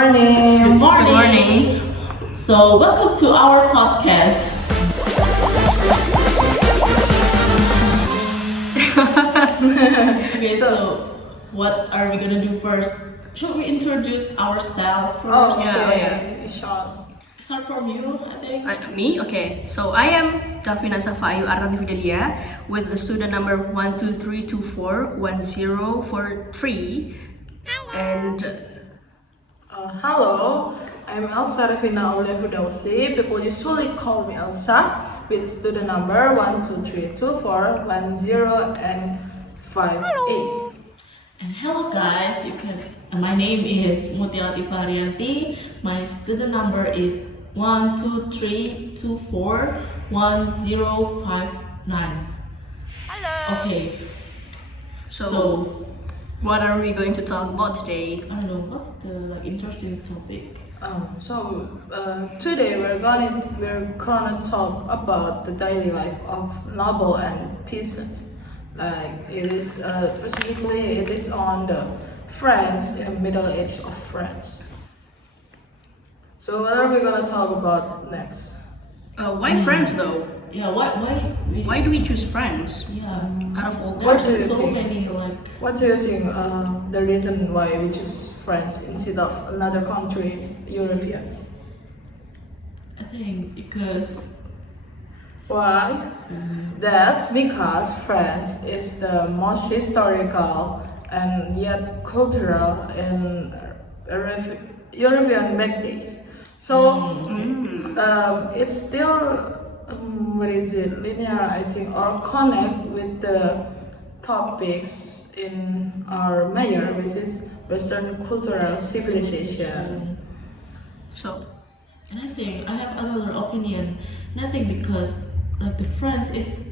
morning. Good morning. Good morning. So, welcome to our podcast. Okay, so what are we gonna do first? Should we introduce ourselves first? Oh, Yeah, okay. Sean. Start from you, I think. Me? Okay. So I am Davina Safayu Arabi Fidelia with the student number 123241043 and Hello, I'm Elsa Revina Olefudausi. People usually call me Elsa with student number 123241058. And hello guys, my name is Mutirati Varianti. My student number is 123241059. hello. Okay, So what are we going to talk about today? I don't know what's the interesting topic. Today we're gonna talk about the daily life of noble and peasants. Like it is specifically it is on the France in the middle age of France. So what are we gonna talk about next? Why friends though? Yeah, Why do we choose friends? Yeah, Out of all What there's do you so think? many What do you think the reason why we choose France instead of another country, Europeans? I think because Why? That's because France is the most historical and yet cultural in European back days. So it's still linear, I think, or connect with the topics in our major, which is Western cultural civilization. So and I think I have another opinion. And I think because the France is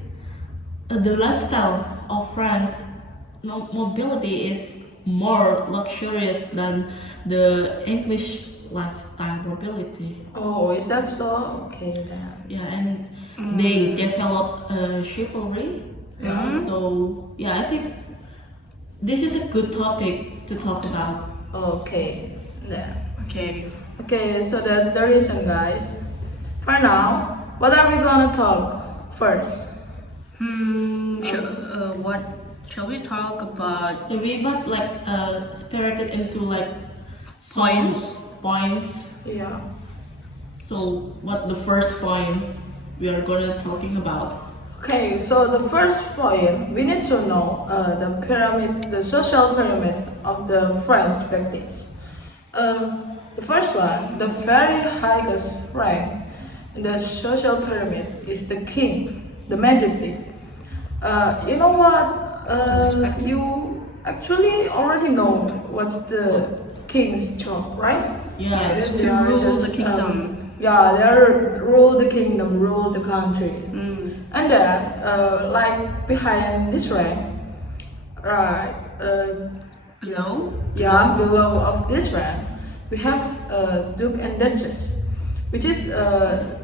the lifestyle of France, mobility is more luxurious than the English lifestyle mobility. Oh, is that so? Okay then. Yeah, and they develop chivalry. Yeah. So yeah, I think this is a good topic to talk about. Okay. Then. okay. Okay, so that's the reason, guys. For now, what are we gonna talk first? What shall we talk about? Yeah, we must separate it into points. Yeah. So what the first point we are gonna talking about? Okay, so the first point we need to know the social pyramids of the French back days. The first one, the very highest rank in the social pyramid is the king, the majesty. You know what? You actually already know what's the king's job, right? Yeah, Yes, They to are rule just, the kingdom. they rule the kingdom, rule the country. And then, behind this rank, right? Below? Below of this rank, we have Duke and Duchess, which is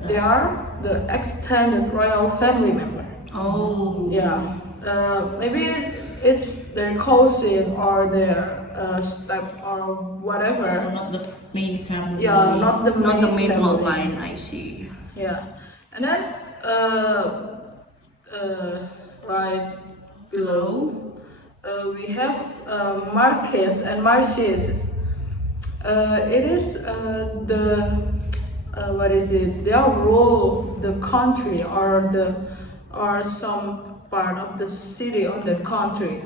they are the extended royal family member. Oh. Yeah, maybe it's their cousin or their step or So whatever. not the main family. Yeah, not the Main family. bloodline, I see. Yeah, and then right below we have Marquess and Marquesses. It is what is it? They rule the country or some part of the city of that country.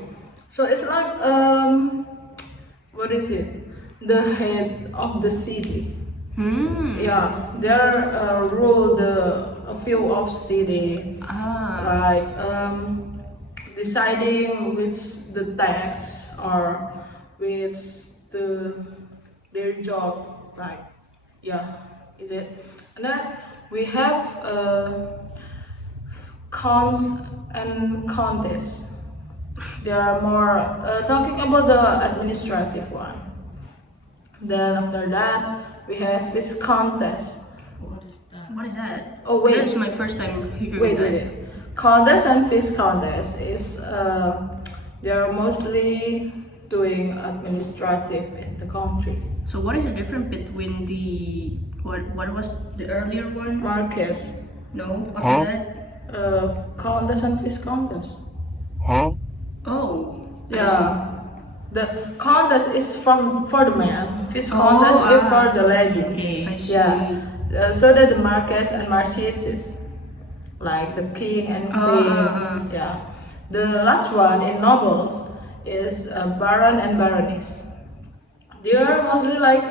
So it's like what is it? The head of the city. Yeah, they rule a few of city, like deciding which the tax or which their job, right? Yeah, is it? And then we have counts and countess. They are more talking about the administrative one. Then after that we have viscountess. What is that? What is that? Oh, wait. That's my first time hearing Wait, that. wait. Countess and viscountess is they are mostly doing administrative in the country. So what is the difference between the what was the earlier one? Marquess, No, after that. countess and viscountess. Oh, I Yeah. The countess is for the man, viscountess Oh, is for the lady. Okay. see. I see. Yeah. So that the marquess and marquesses, like the king and queen. Yeah. The last one in nobles is baron and baroness. They are mostly like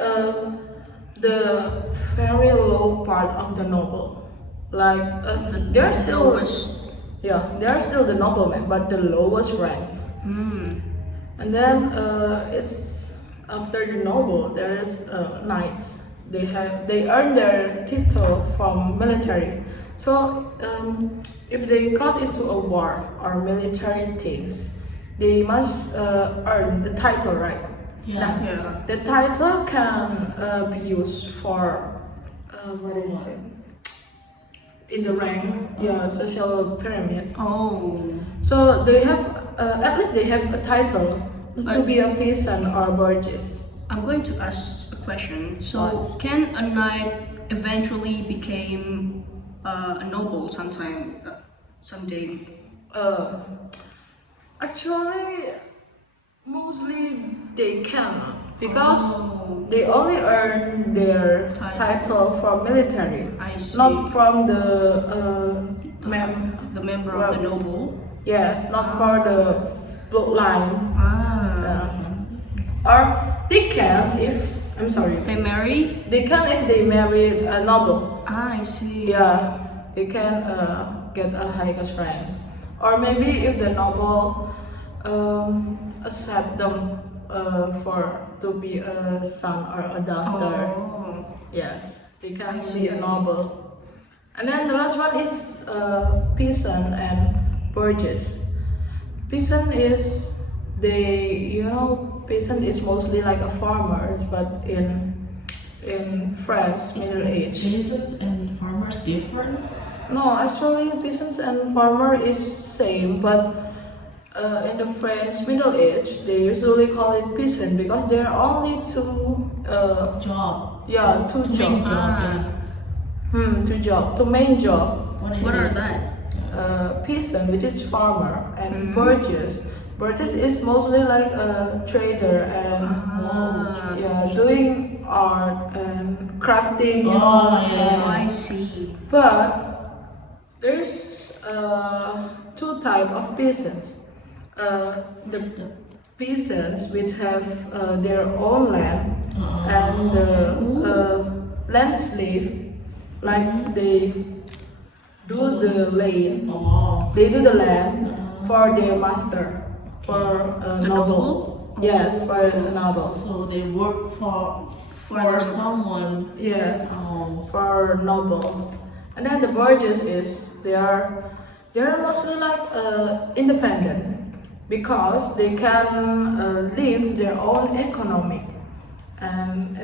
the very low part of the noble. Like they are still lowest. yeah, they are still the noblemen, but the lowest rank. And then it's after the noble there is knights. They earn their title from military. So if they got into a war or military things, they must earn the title, right? Yeah. Now, Yeah. the title can be used for what is it? In the rank, yeah, social pyramid. Oh. So they have at least they have a title to be a peasant or burgess. I'm going to ask a question. So, What? can a knight eventually become a noble someday? Actually, mostly they cannot because Oh. they only earn their Title. title from military, I see. not from the The member of the Well, noble. yes, not for the bloodline. Ah. Or they can if I'm sorry. They marry. They can if they marry a noble. Ah, I see. Yeah, they can get a highest rank. Or maybe if the noble accept them to be a son or a daughter. Oh. Yes, they can I be see. a noble. And then the last one is peasant and burgess. Peasant is peasant is mostly like a farmer, but in France, Middle Age. Peasants and farmers different? No, actually, peasants and farmer is same, but in the French Middle Age, they usually call it peasant because there are only two Job. two To main jobs. job, Ah. yeah. Two main job. What is What it? are that? Peasant, which is farmer, and burgess. Burgess is mostly like a trader and doing art and crafting. Oh, yeah. Oh, I see. But there's two type of peasants. The peasants which have their own land and the land slave, like they do the land, Oh. they do the land for their master, for a noble. Yes, for a noble. So they work for For someone. Yes, Oh. for noble. And then the burgess is they are mostly like independent because they can live their own economic, and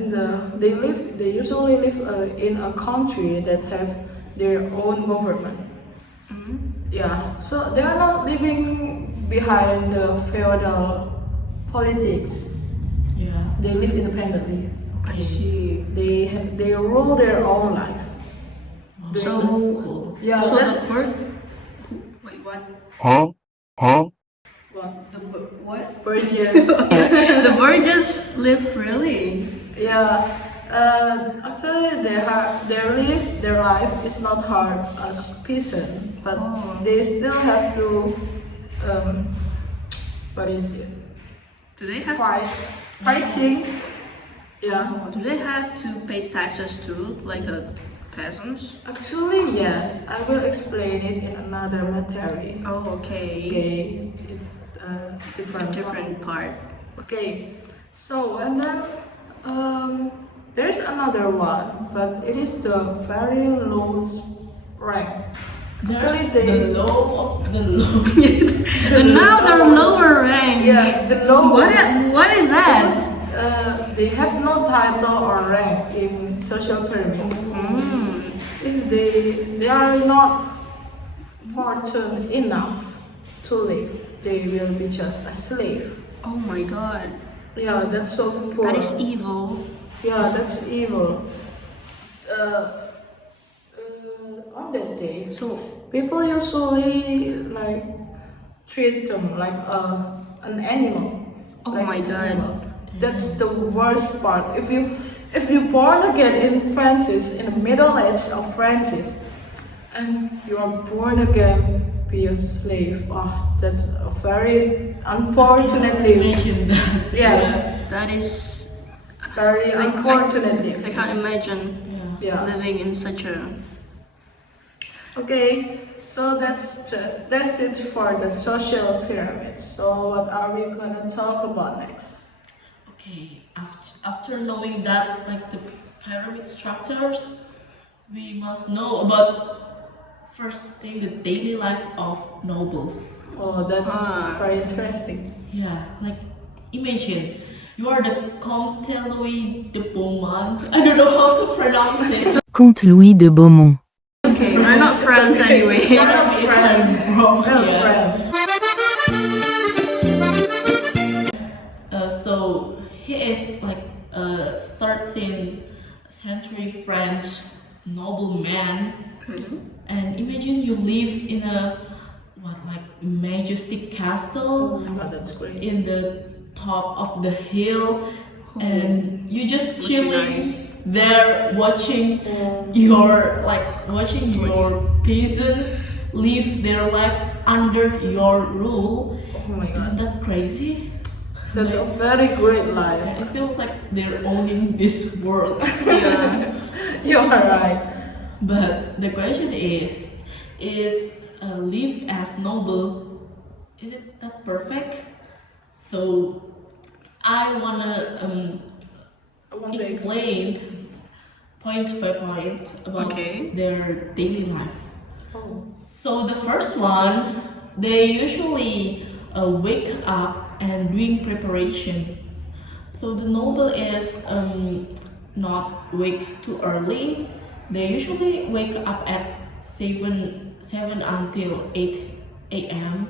they usually live in a country that have their own government. Yeah, so they are not living behind the feudal politics. Yeah. They live independently. I see. They rule their own life. Oh, So- that's cool. Yeah, So that's the bird. Wait, what? what What? burgess. The burgess live freely. Yeah, actually, their life is not hard as peasant, but Oh. they still have to, what is it? Do they have? Fighting. Yeah. Do they have to pay taxes too, like the peasants? Actually, yes. I will explain it in another material. Oh, okay. Okay, it's A different. different part. Okay, so and then there's another one, but it is the very lowest rank. There's Actually, the low of the low. Another lower rank. Yeah, the lowest. What is that? They have no title or rank in social pyramid. If they are not fortunate enough to live, they will be just a slave. Oh my god. Yeah, that's so poor. That is evil. Yeah, that's evil. On that day, So, people usually like treat them like an animal. oh like my an God. animal. That's the worst part. If you born again in Francis, in the middle age of Francis, and you are born again be a slave. Oh, that's a very unfortunate thing. Imagine that. Yes, that is. very unfortunate I thing. can't imagine Yeah. living in such a. Okay, so that's it for the social pyramid. So what are we gonna talk about next? Okay, after knowing that, like the pyramid structures, we must know about first thing the daily life of nobles. Oh, that's very interesting. Yeah, like imagine you are the Comte Louis de Beaumont. I don't know how to pronounce it. Comte Louis de Beaumont. Okay, we're not friends anyway. Sorry if I'm wrong We're here. friends. So he is like a 13th century French nobleman, and imagine you live in a majestic Oh castle my god, that's great. in the top of the hill, and you just Must be chilling nice. there watching your peasants live their life under your rule. Oh my Isn't god, that crazy? that's a Like, very great yeah, life. it feels like they're owning this world. Yeah. You are right. But the question is live as noble, is it that perfect? So I wanna I want to explain point by point about Okay. their daily life. Oh. So the first one, they usually wake up and doing preparation. So the noble is not wake too early. They usually wake up at 7 until 8 a.m.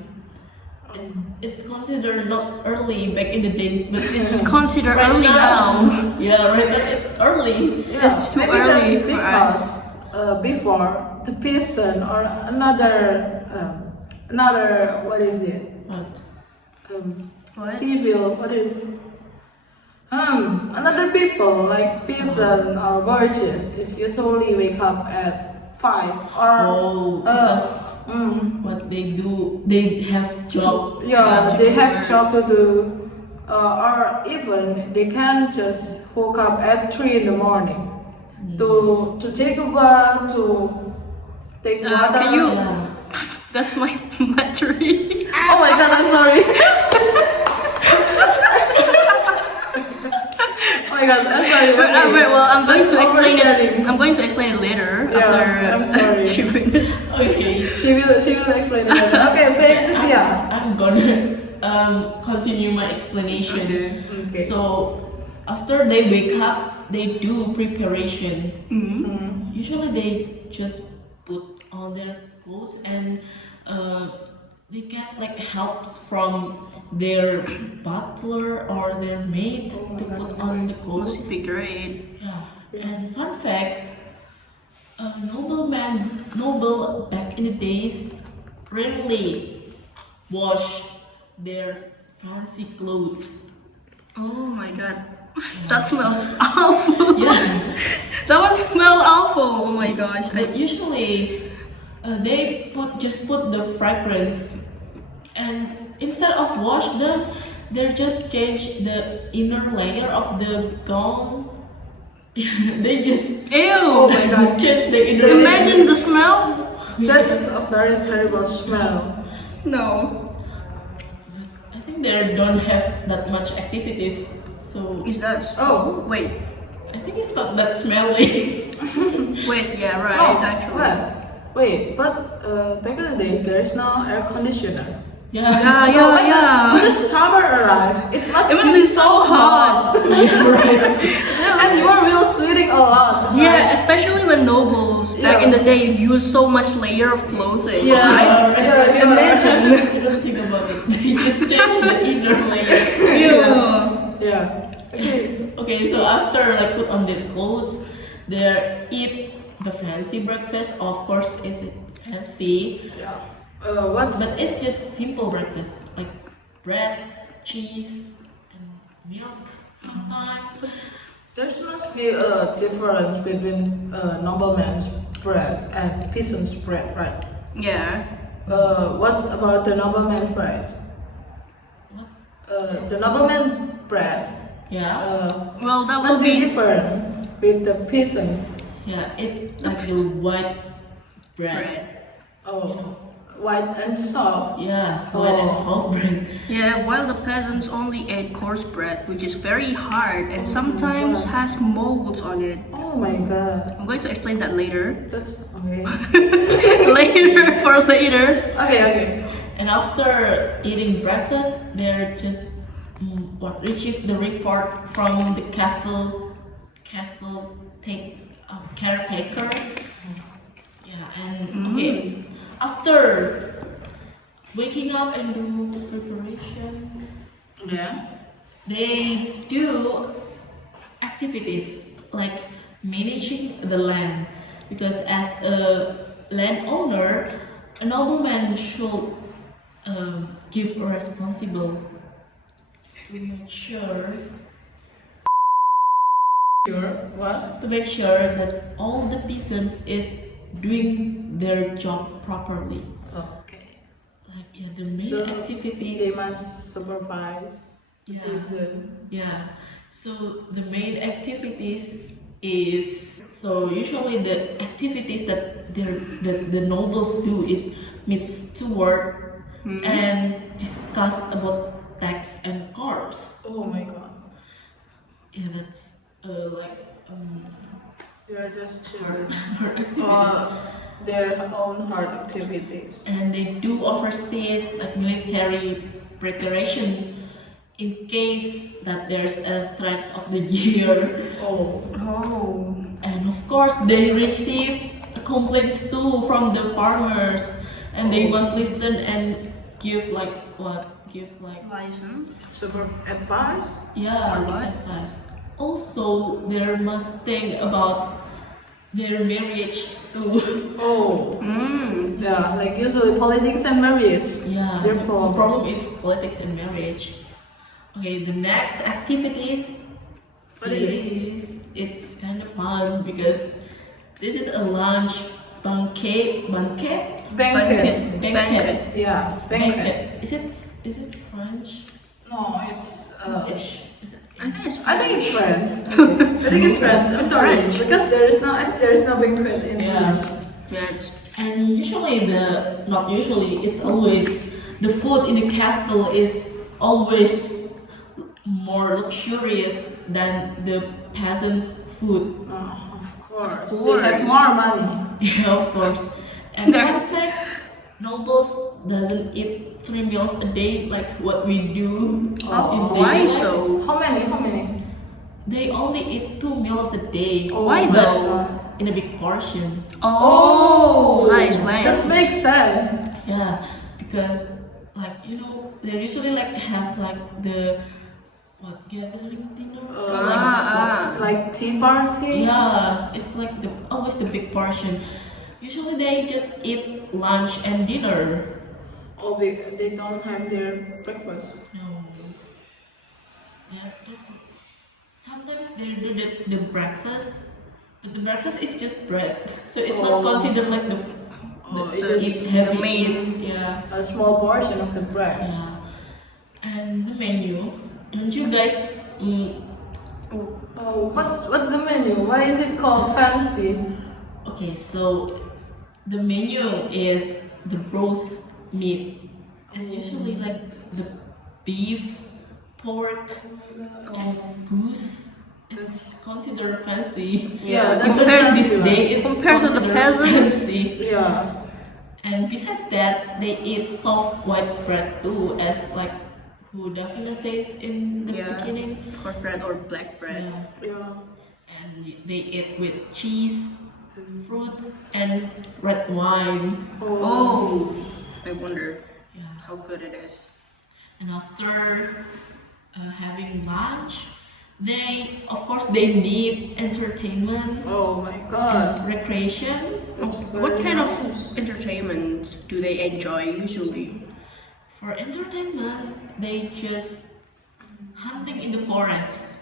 It's considered not early back in the days, but It's considered right early now. Yeah, right now it's early. Yeah, It's too maybe early that's for because us. before the peasant or another what is it? Right. What? Civil, what is another people like peasant or burgess is usually wake up at 5 or Oh, because what they do, they have job. yeah, they do have work. job to do, or even they can just woke up at 3 in the morning to take a bath, to take water. Can you- Yeah. That's my battery. Oh my god, I'm sorry. Oh my god, I'm sorry. Wait, well, I'm going That's to explain oversharing. it. I'm going to explain it later Yeah, after I'm sorry. she finishes. Okay. She will explain it later. Okay, back to Tia. I'm gonna continue my explanation. Okay. So after they wake up, they do preparation. Usually they just put on their clothes and they get like helps from their butler or their maid to put on the clothes. Must be great. Yeah. And fun fact, noble back in the days rarely wash their fancy clothes. Oh my god. That smells awful. Yeah. That one smells awful. Oh my gosh. But usually they just put the fragrance, and instead of wash them, they just change the inner layer of the gown. They just Oh Ew. my god, change the inner layer. Imagine the smell. that's a very terrible smell. No. I think they don't have that much activities, so Is that? Oh. Wait. I think it's not that smelly. Wait. Yeah. Right. Oh, Actually. what? Wait, but back in the days there is no air conditioner. Yeah. So when Yeah. the summer arrives, it must It be must be so so hot, Yeah, right. and you are really sweating a lot. Yeah, right? especially when nobles back in the day use so much layer of clothing. Yeah, Yeah, yeah, Imagine. You don't think about it. They You just change the inner layer. Yeah. Okay. Okay, so after like put on their clothes, they eat the fancy breakfast. Of course, it's fancy, Yeah. but it's just simple breakfast like bread, cheese, and milk. Sometimes. There must be a difference between nobleman's bread and peasant's bread, right? Yeah. What about the nobleman's bread? What? The nobleman bread Yeah. Well, that must will be be different with the peasants. Yeah, it's like the white bread. bread. Oh, white and soft. Yeah, white and soft bread. Yeah, while the peasants only ate coarse bread, which is very hard and sometimes wow. has molds on it. Oh my god. I'm going to explain that later. That's okay. Later, for later. Okay. And after eating breakfast, they're just retrieve the report from the castle caretaker. Yeah, and okay, after waking up and do preparation, Yeah. they do activities like managing the land, because as a landowner, a nobleman should give a responsible to make sure What? that all the peasants is doing their job properly. Okay. Like yeah, the main So activities. They must supervise the Yeah. peasant. Yeah. So the main activities is, so usually the activities that the nobles do is meet steward and discuss about tax and corps. Oh my god. Yeah, that's They are just children. her activities. Their own hard activities. And they do overseas like military preparation in case that there's a threat of the year. Oh. And of course they receive complaints too from the farmers, and they must listen and give License. Super advice? yeah, Or what? advice. Also, they must think about their marriage too. Oh. Mm. Yeah, like usually politics and marriage. Yeah, Their the problem is politics and marriage. Okay, the next activities What is it? it's kind of fun because this is a lunch banquet. Banquet. Yeah, banquet. Is it French? No, it's Ish. Is it? I think it's. I think it's French. Okay. I think it's French. I'm sorry because there is no banquet in Yeah. English. French. And usually not usually, it's always the food in the castle is always more luxurious than the peasants' food. Of course. Of They have course. more money. Yeah, of course. And fun fact, nobles doesn't eat 3 meals a day like what we do in Why daily life. so? How many? They only eat 2 meals a day. Why but though? in a big portion. Oh, nice. That makes sense. Yeah, because like they usually like have like the gathering dinner. Like tea party. Yeah, it's like always the big portion. Usually they just eat lunch and dinner. Oh, they don't have their breakfast. No. Sometimes they do the breakfast, but the breakfast is just bread, so it's not considered like the it's eat just heavy the main- meat. Yeah. A small portion of the bread. Yeah. And the menu, don't you guys? Oh, what's the menu? Why is it called fancy? Okay, so the menu is the roast meat. It's usually like the beef, pork, and goose. It's considered fancy. Yeah, that's Even a in this fancy day, one. it's Compared to the considered peasants. fancy. Yeah. And besides that, they eat soft white bread too, as like who Davina says in the beginning. Coarse bread or black bread. Yeah. And they eat with cheese, fruits, and red wine. Oh, I wonder Yeah. how good it is. And after having lunch, of course they need entertainment Oh my god. and recreation. What kind of entertainment do they enjoy usually? For entertainment, they just hunting in the forest.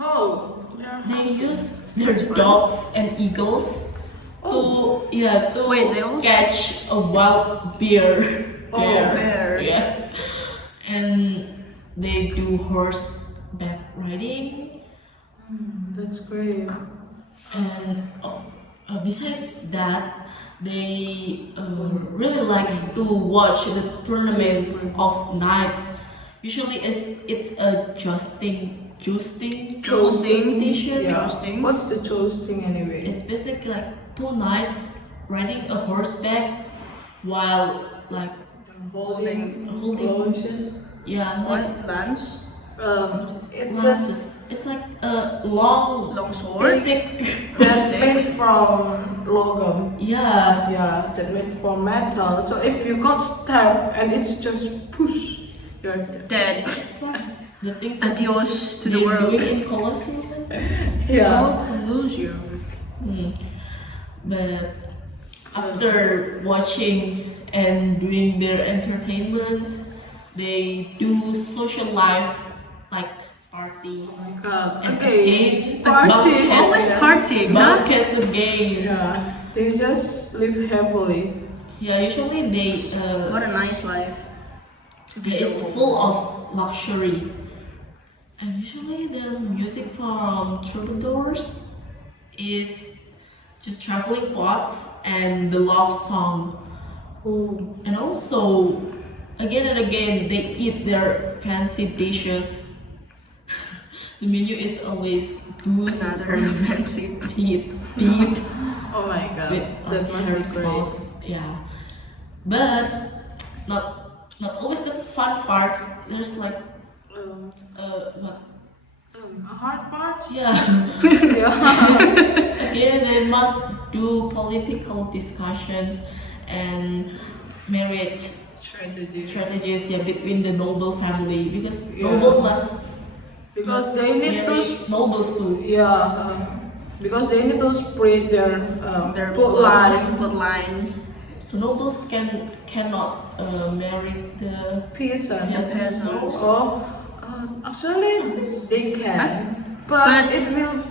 Oh. They use their dogs and eagles to Wait, they also- catch a wild bear. bear. Yeah. And they do horseback riding. That's great. And besides that, they really like to watch the tournaments of nights. Usually, it's a jousting competition. Yeah. Jousting. What's the jousting anyway? It's basically like 2 nights riding a horseback while like holding holding yeah like What? Lance? It's lances. just It's like a long sword? stick. that made from logam. Yeah. Yeah, that made from metal. So if you got stabbed and it's just push, you're dead. Dead. It's like the things that Adios to they the world. doing in Colosseum. Yeah. Oh, Colosseum. But after watching and doing their entertainments, they do social life like party and Okay. again Party. Always partying, huh? buckets again. Yeah. They just live happily. Yeah, usually they What a nice life. it's full of luxury. And usually the music from troubadours is just traveling pots and the love song. Oh. And also, again and again, they eat their fancy dishes. The menu is always goose Another or fancy. beef Oh my god. with That must be herb great. sauce. Yeah, but not always the fun parts. There's like Um, what? a hard part? Yeah. Yeah. Again, they must do political discussions and marriage strategies between the noble family because Yeah. noble must Because they need marry to nobles too. because they need to spread their Their bloodline. bloodlines. So nobles cannot marry the Peasant. peasants. Oh, actually they can, but But- it will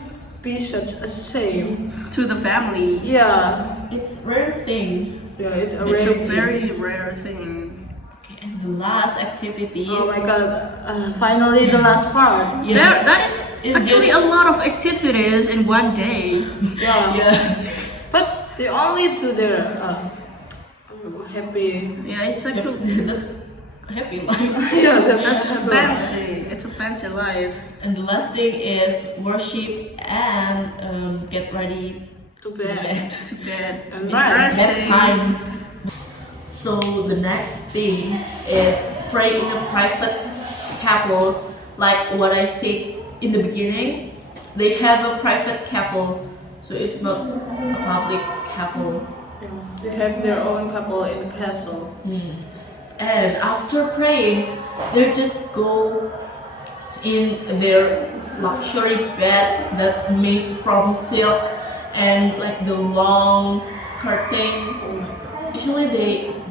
be such a shame. To the family. Yeah, It's rare thing. yeah, it's a It's rare a thing. very rare thing. Okay, and the last activity is Oh my god! Finally, the last part. yeah. That is It's actually just- a lot of activities in one day. Yeah, Yeah. but they only to their happy. Yeah, it's actually That's a happy life. Yeah, that's fancy. It's a fancy life. And the last thing is worship and get ready To bed. To bed. And It's rest. resting. bedtime. So the next thing is pray in a private chapel, like what I said in the beginning. They have a private chapel, so it's not a public chapel. They have their own couple in the castle. And after praying, they just go in their luxury bed that made from silk and like the long curtain. Oh my god. Usually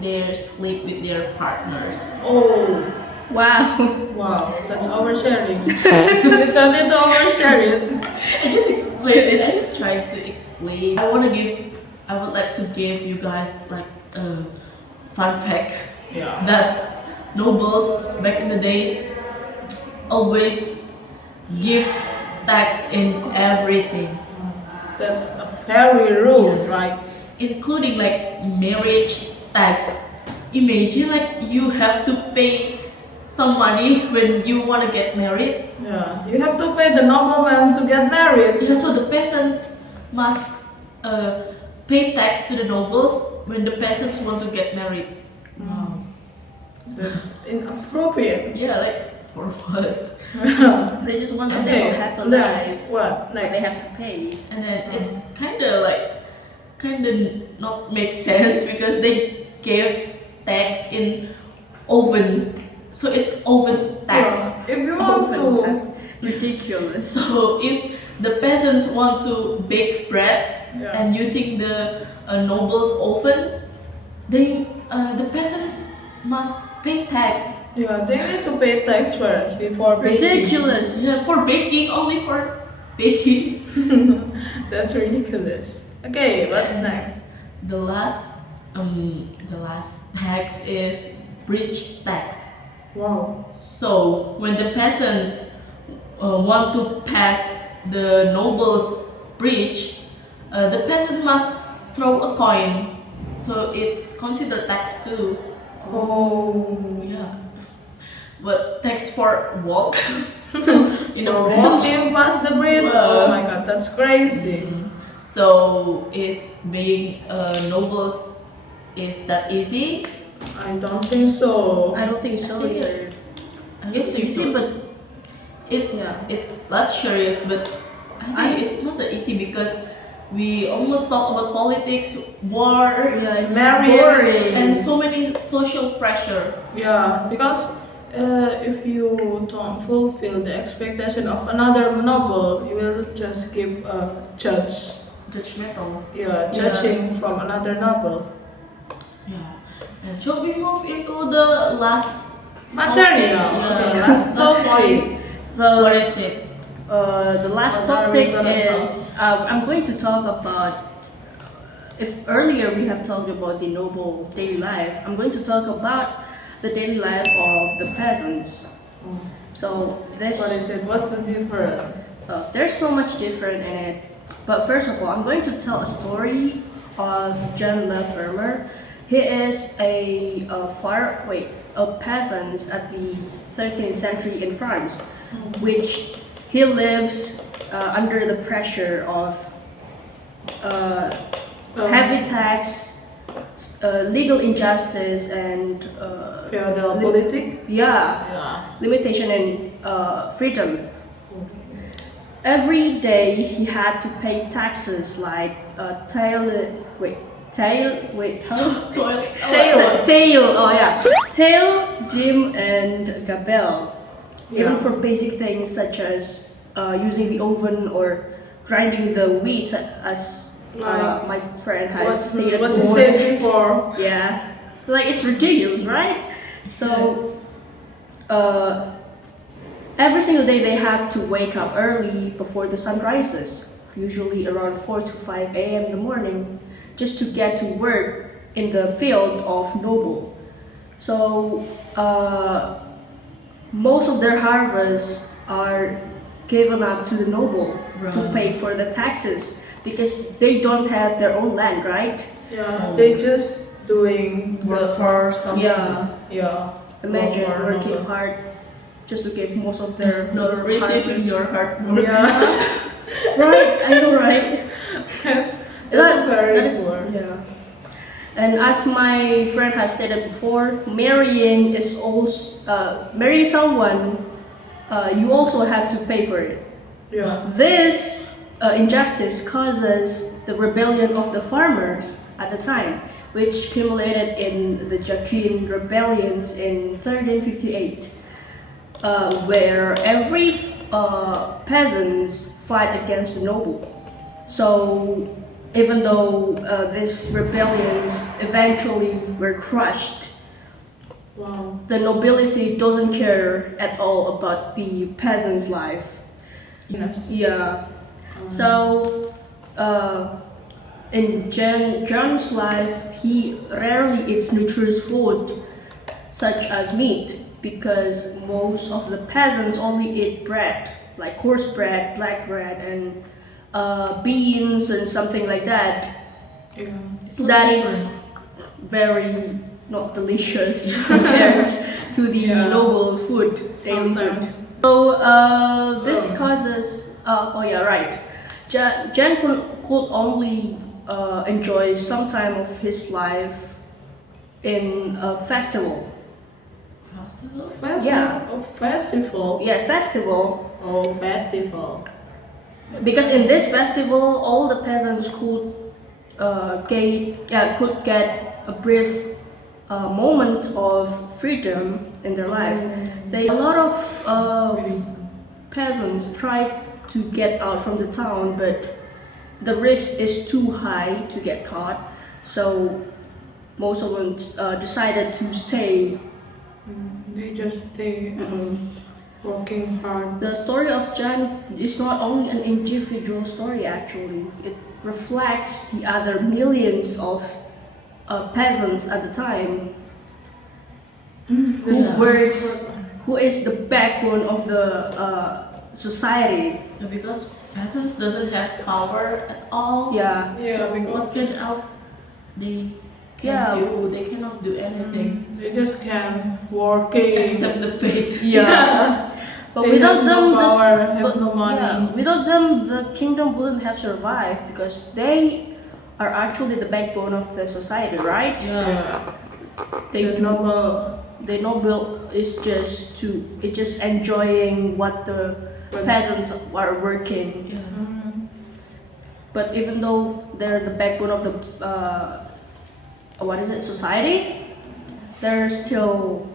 they sleep with their partners. Oh. Wow. Wow, that's oversharing. You don't need to overshare it. I just explained it. I just tried to explain. I would like to give you guys like a fun fact Yeah. that nobles back in the days always give tax in everything, That's a very rude, Yeah. right? including like marriage tax. Imagine like you have to pay some money when you want to get married. Yeah. You have to pay the nobleman to get married. Yeah, so the peasants must pay tax to the nobles when the peasants want to get married. Wow. That's inappropriate. Yeah, like for what? They just want to live Okay. a happy Then life. what But next? they have to pay. And then it's kind of not make sense because they gave tax in oven. So it's open tax. Yeah. If you want to, Ridiculous. So if the peasants want to bake bread Yeah. and using the nobles' oven, they the peasants must pay tax. yeah, they need to pay tax first before baking. Ridiculous. Yeah, for baking, only for baking. That's ridiculous. Okay, what's next? The last tax is bridge tax. Wow. So when the peasants want to pass the nobles' bridge, the peasant must throw a coin. So it's considered tax too. Oh. Yeah. But tax for walk in a bridge. Walking past the bridge. Wow. Oh my god, that's crazy. So is being nobles is that easy? I don't think so. I don't think so I think either. it's- I don't It's think easy, so. but It's luxurious, but I think it's not that easy because we almost talk about politics, war, yeah, it's Marriage boring. and so many social pressure. Yeah, because if you don't fulfill the expectation of another noble, you will just give a judge. Judgmental. Yeah, judging from another noble. Yeah. And shall we move into the last Material. topic? Okay, last topic. point. So What is it? the last What are we topic gonna is I'm going to talk about. If earlier we have talked about the noble daily life, I'm going to talk about the daily life of the peasants. So this What is it? What's the difference? there's so much different in it. But first of all, I'm going to tell a story of John Leffermer. He is a peasant at the 13th century in France, which he lives under the pressure of heavy tax, legal injustice, and Feudal politic? yeah, Yeah. limitation in freedom. Every day he had to pay taxes like tail, dim, and gabelle. Even Yeah. for basic things such as using the oven or grinding the wheat, as my friend has stated What you before. said before. Yeah, like it's ridiculous, right? So, every single day they have to wake up early before the sun rises, usually around 4 to 5 a.m. in the morning, just to get to work in the field of noble. So, most of their harvests are given up to the noble to Right. pay for the taxes because they don't have their own land, right? Yeah, they just doing Work for some. Yeah. yeah. Imagine work for working noble. hard just to get most of their Not receiving harvest. your hard work. Yeah, Right, I know, right? that's That- very that is- poor. yeah. And as my friend has stated before, marrying is also marrying someone. You also have to pay for it. Yeah. This injustice causes the rebellion of the farmers at the time, which culminated in the Jacquin rebellions in 1358, where every peasants fight against the noble. So even though these rebellions eventually were crushed, Wow. the nobility doesn't care at all about the peasant's life. Yes. Yeah. So, in John's life, he rarely eats nutritious food, such as meat, because most of the peasants only eat bread, like coarse bread, black bread, and beans and something like that. Yeah. So That different. is very not delicious compared to the Yeah. noble's food. Daily food. Sometimes. So this causes. Oh yeah, right. Jan could only enjoy some time of his life in a festival. Festival? Yeah. Oh, festival. Yeah, festival. Oh, festival. Because in this festival, all the peasants could get a brief moment of freedom in their life. A lot of peasants try to get out from the town, but the risk is too high to get caught. So most of them decided to stay. They just stay working hard. The story of Jan is not only an individual story, actually. It reflects the other millions of peasants at the time who is the backbone of the society. Because peasants doesn't have power at all. Yeah. So because what can else they can Yeah. do? They cannot do anything they just can working. except the fate. Yeah. But They without have no them, power, have no money. yeah, without them, the kingdom wouldn't have survived because they are actually the backbone of the society, right? They The noble. The noble is just enjoying what the peasants are working. Yeah. But even though they're the backbone of the society, they're still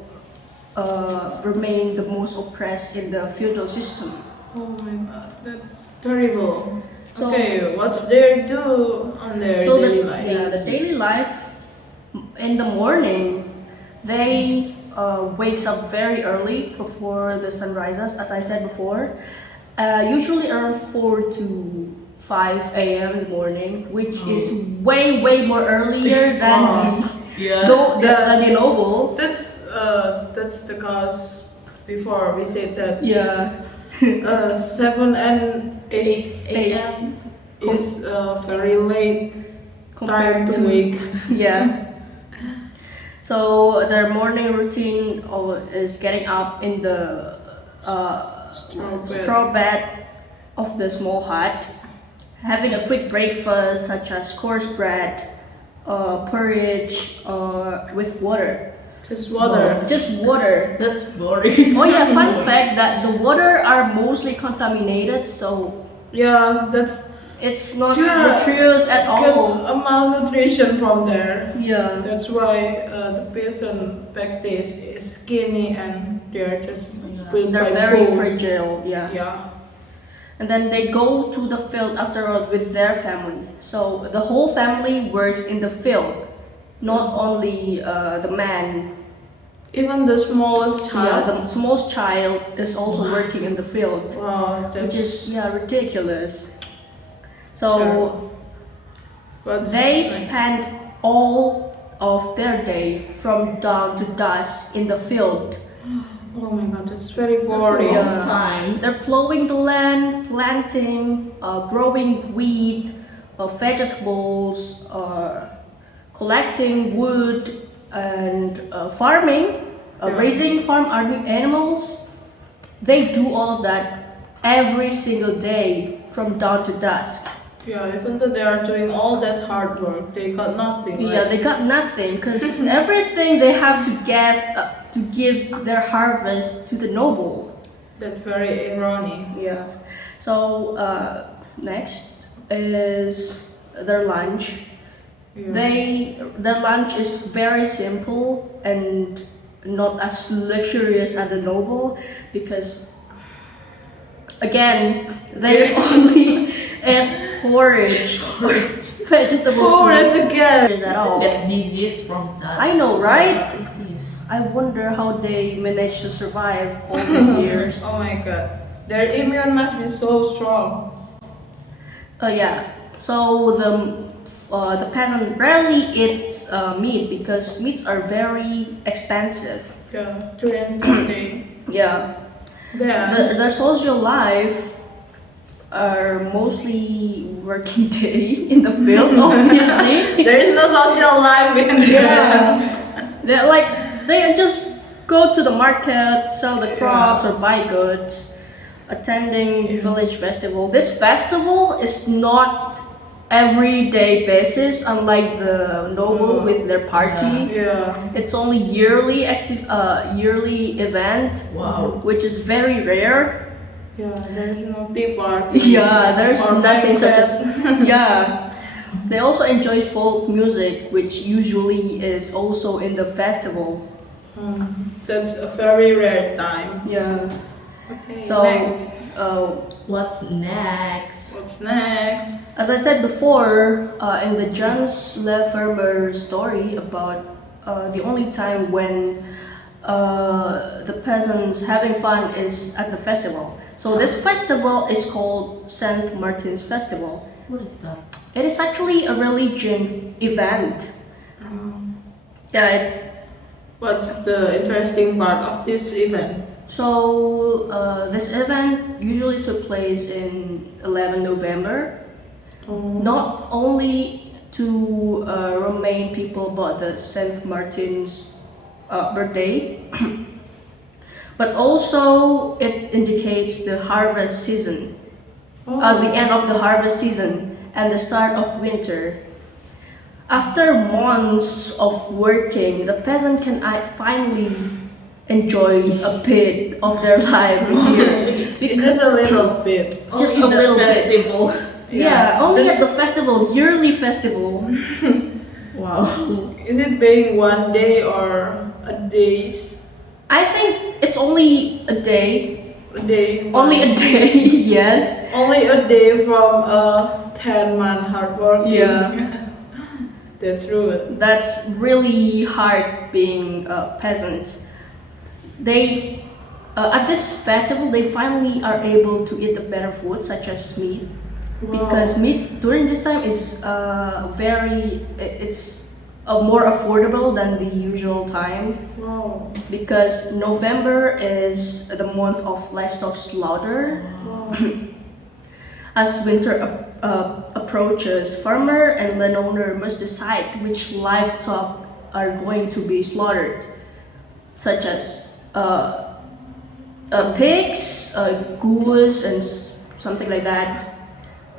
remain the most oppressed in the feudal system. Oh my god, that's terrible. So- Okay, what's they do on their So daily life? the daily life in the morning, they wakes up very early before the sun rises, as I said before. Usually around 4 to 5 a.m. in the morning, which is way more earlier than than the noble. That's the cause before we said that. Yeah. 7 and 8 a.m. is very late time Compared to to- wake. Yeah. So their morning routine is getting up in the straw bed of the small hut, having a quick breakfast such as coarse bread, porridge, with water. Just water. Just water. That's boring. Oh yeah, fun fact that the water are mostly contaminated, so Yeah, that's it's not Yeah. nutritious at get all. a malnutrition from there. Yeah. That's why the peasant back days is skinny and they're just built They're by very coal. fragile, yeah. Yeah. And then they go to the field afterward with their family. So the whole family works in the field, not only the man. Even the smallest Yeah, child. the smallest child is also working in the field, Wow, which that's is ridiculous. So Sure. But they like, spend all of their day from dawn to dusk in the field. oh my god, that's very That's a boring. long time. They're plowing the land, planting, growing wheat, vegetables, collecting wood, and farming, raising farm animals. They do all of that every single day from dawn to dusk. Yeah, even though they are doing all that hard work, they got nothing. Yeah, they got nothing because everything they have to give their harvest to the noble. That's very irony. Yeah. So next is their lunch. Yeah. Their lunch is very simple and not as luxurious as the noble because again they only eat porridge, vegetables, Porridge again. at all. Get disease from that. I know, right? Disease. I wonder how they managed to survive all these years. Oh my god, their immune must be so strong. Yeah. So the peasant rarely eats meat because meats are very expensive. Yeah, during the day. Yeah. Then Their social life are mostly working day in the field, obviously. there is no social life in there. Yeah. They just go to the market, sell the crops or buy goods, attending village festival. This festival is not everyday basis, unlike the noble with their party. Yeah. It's only yearly event, Wow. which is very rare. Yeah, there is no tea party. Yeah, there's Or nothing such banquet. as yeah. They also enjoy folk music, which usually is also in the festival. That's a very rare time. Yeah. Okay, So, next. What's next? What's next? as I said before, in the Jans Le Vermeer story about the only time when the peasants having fun is at the festival. So this festival is called Saint Martin's Festival. What is that? It is actually a religion event. Yeah, What's the interesting part of this event? so this event usually took place in 11 November. Not only to remind people about the Saint Martin's birthday, but also it indicates the harvest season, the end of the harvest season and the start of winter. After months of working, the peasant can finally enjoy a bit of their life here. Just a little bit. Just Only a the little bit. festival. Yeah, only just- at the festival, yearly festival. Wow. Is it being one day or a days? I think it's only a day. A day. Only a day, yes. Only a day from a 10-month hard working. Yeah. That's rude. That's really hard being a peasant. They, at this festival, they finally are able to eat a better food, such as meat. Because meat during this time is it's more affordable than the usual time. Wow. Because November is the month of livestock slaughter. Wow. As winter approaches, farmer and landowner must decide which livestock are going to be slaughtered, such as pigs, goose, and something like that.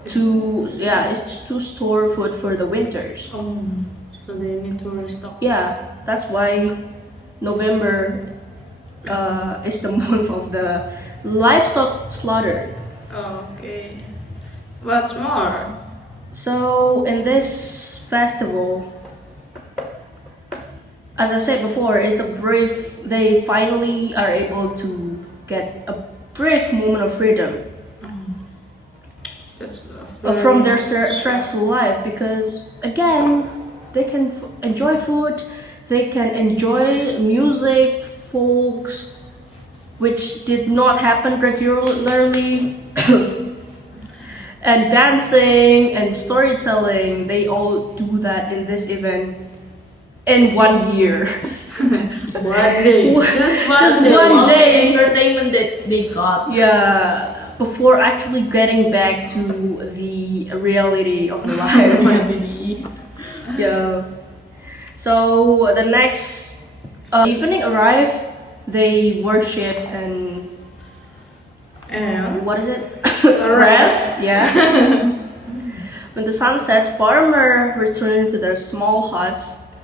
It's to store food for the winters. So they need to restock. Yeah, that's why November is the month of the livestock slaughter. Okay. What's more? So in this festival, as I said before, it's a brief. They finally are able to get a brief moment of freedom That's from their stressful life, because again they can enjoy food, they can enjoy music, folks, which did not happen regularly. And dancing and storytelling, they all do that in this event in 1 year. 1 day. Just one Just day. one All the day. entertainment that they got. Yeah, before actually getting back to the reality of the life. Maybe. Yeah. So the next evening arrived, they worship and what is it? Rest. Yeah. When the sun sets, farmer return to their small huts.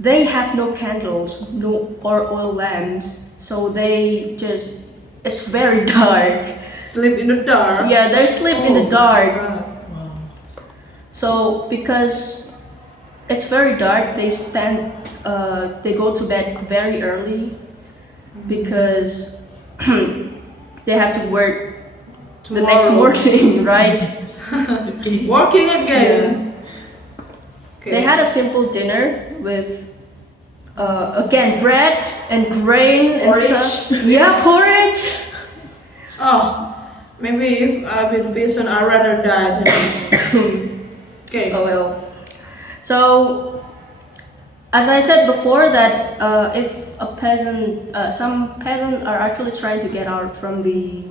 They have no candles, no or oil lamps, so they just it's very dark. Sleep in the dark. Yeah, they sleep in the dark. Wow. So because it's very dark, they go to bed very early because they have to work the next morning, right? Okay. Working again. They had a simple dinner with again bread and grain and Porridge. stuff. Yeah, porridge. Oh, maybe if I've been peasant, I'd rather die than. Okay. Oh well. So, as I said before, that if a peasant, some peasants are actually trying to get out from the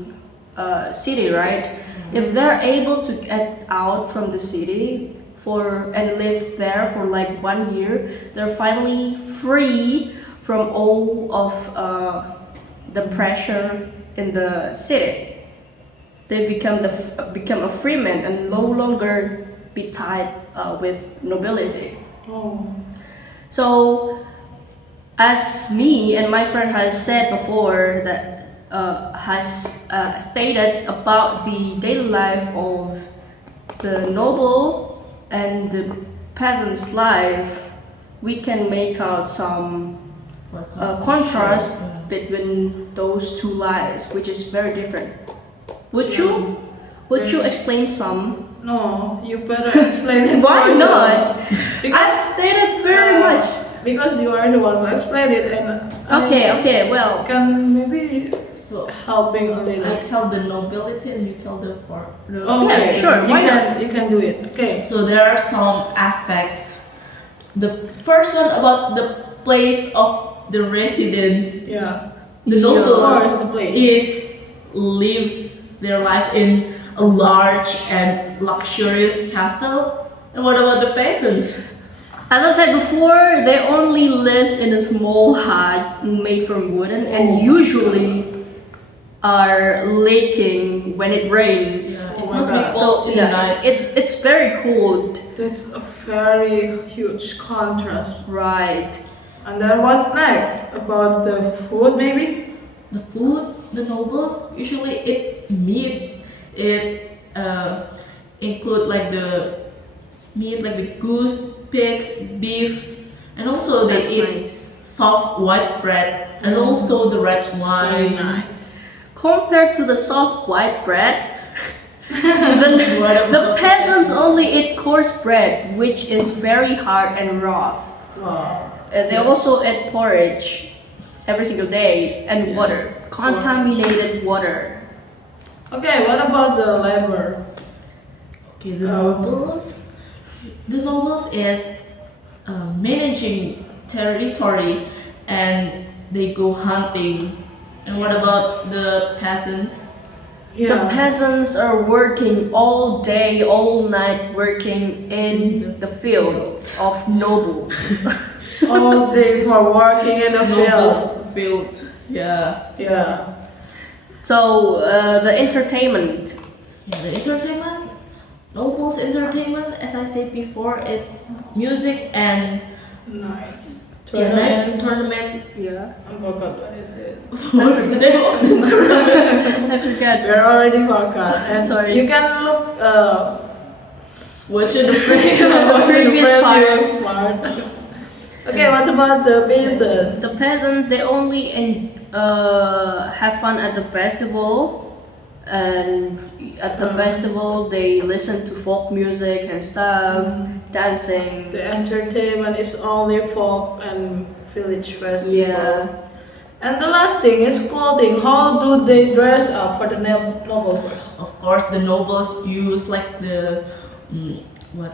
city, right? If they're able to get out from the city and live there for like 1 year, they're finally free from all of the pressure in the city. They become a free man and no longer be tied with nobility. Oh. So, as me and my friend has said before, that has stated about the daily life of the noble and the peasant's life, we can make out some contrast between those two lives, which is very different. Would you explain some? No, you better explain it. Why further. not? Because I've stated very much. Because you are the one who explained it, and Okay, well, can maybe So helping a little. I tell the nobility and you tell the for. Okay, Yeah, sure, You why can you can do it. Okay. So there are some aspects. The first one about the place of the residence. Yeah. The Yeah, of nobles course, the place. is live their life in a large and luxurious castle. And what about the peasants? as I said before, they only live in a small hut made from wooden and usually are leaking when it rains. It Oh my must God. be cold in the Yeah, night. it's very cold. That's a very huge contrast. Right. And then what's next? About the food, maybe? The food, the nobles usually eat meat. It include like the meat, like the goose, pigs, beef, and also they That's eat nice. soft white bread and also the red Very wine. nice. Compared to the soft white bread, the, What about the peasants only eat coarse bread, which is very hard and rough. Wow. They also eat porridge every single day and Yeah. water, contaminated water. Okay, what about the labor? Okay, the nobles is managing territory and they go hunting. And what about the peasants? The peasants are working all day, all night, working in the fields of noble. all day for working in the field. Nobles fields. Yeah. Yeah. So the entertainment. Yeah, the entertainment, nobles entertainment, as I said before, it's music and Nice. tournament. Yeah. I forgot what is it. What's the name of the I forgot. We already forgot. And Sorry. you can look Watch it the Previous previous part. Okay, what about the peasant? The peasant, they only have fun at the festival, and at the festival they listen to folk music and stuff, dancing. The entertainment is only folk and village festival. Yeah. And the last thing is clothing. How do they dress up for the noble first? Of course, the nobles use like the what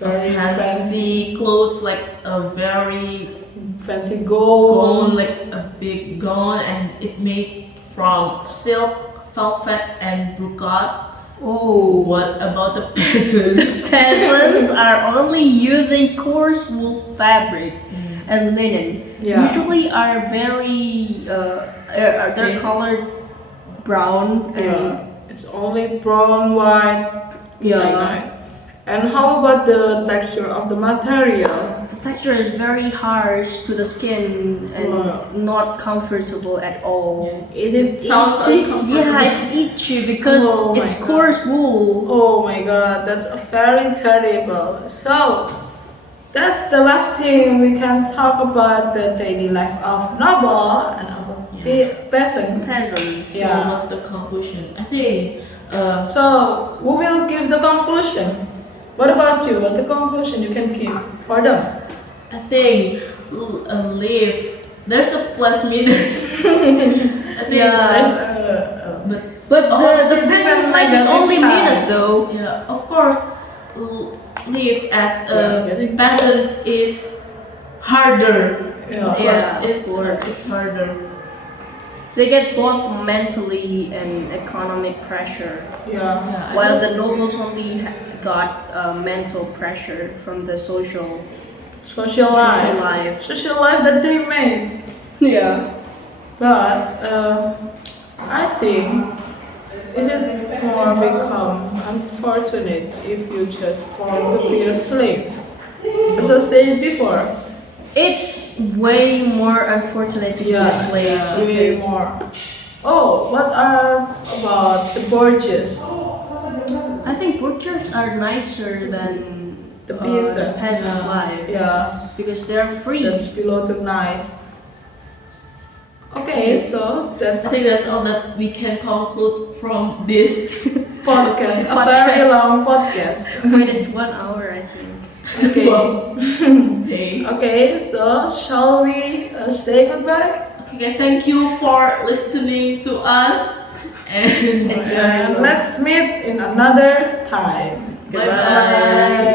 Very fancy clothes, like a very Fancy gold. gown, like a big gown, and it made from silk, velvet, and brocade. Oh. What about the peasants? Peasants are only using coarse wool fabric and linen. Yeah. Usually are very they're Fake. colored brown and Yeah. It's only brown, white. Yeah. like that. And how about the texture of the material? the texture is very harsh to the skin and Wow. not comfortable at all. Is it Sounds itchy? uncomfortable. Yeah, it's itchy because Oh my it's God. coarse wool. Oh my god, that's a very terrible. So, that's the last thing we can talk about the daily life of noble and of peasant. Peasants. So Yeah. what's the conclusion? I think So, who will give the conclusion? What about you? What the conclusion you can give for them? I think live. There's a plus minus. I think Yeah. there's but But Oh, the so peasant's depends life on is the only lifestyle. minus though. yeah, of course, live as Yeah. peasants is harder. Yeah. Of course, Yeah, it's harder. They get both mentally and economic pressure, Yeah. Yeah, I while don't- the nobles only got mental pressure from the social Social life. life. Social life that they made. Yeah. But I think is it more become unfortunate if you just want to be a slave? As I said before. It's way more unfortunate to be a slave. way because- more. Oh, what are about the Borgias? I think butchers are nicer than The peasant. peasant's life Yeah, because they're free. that's below the night. Okay, so I that's think that's all that we can conclude from this. podcast, a very long podcast. But it's 1 hour, I think. Okay. Okay. Okay, so shall we say goodbye? Okay, guys, thank you for listening to us. And It's very And long. let's meet in another time. Bye-bye.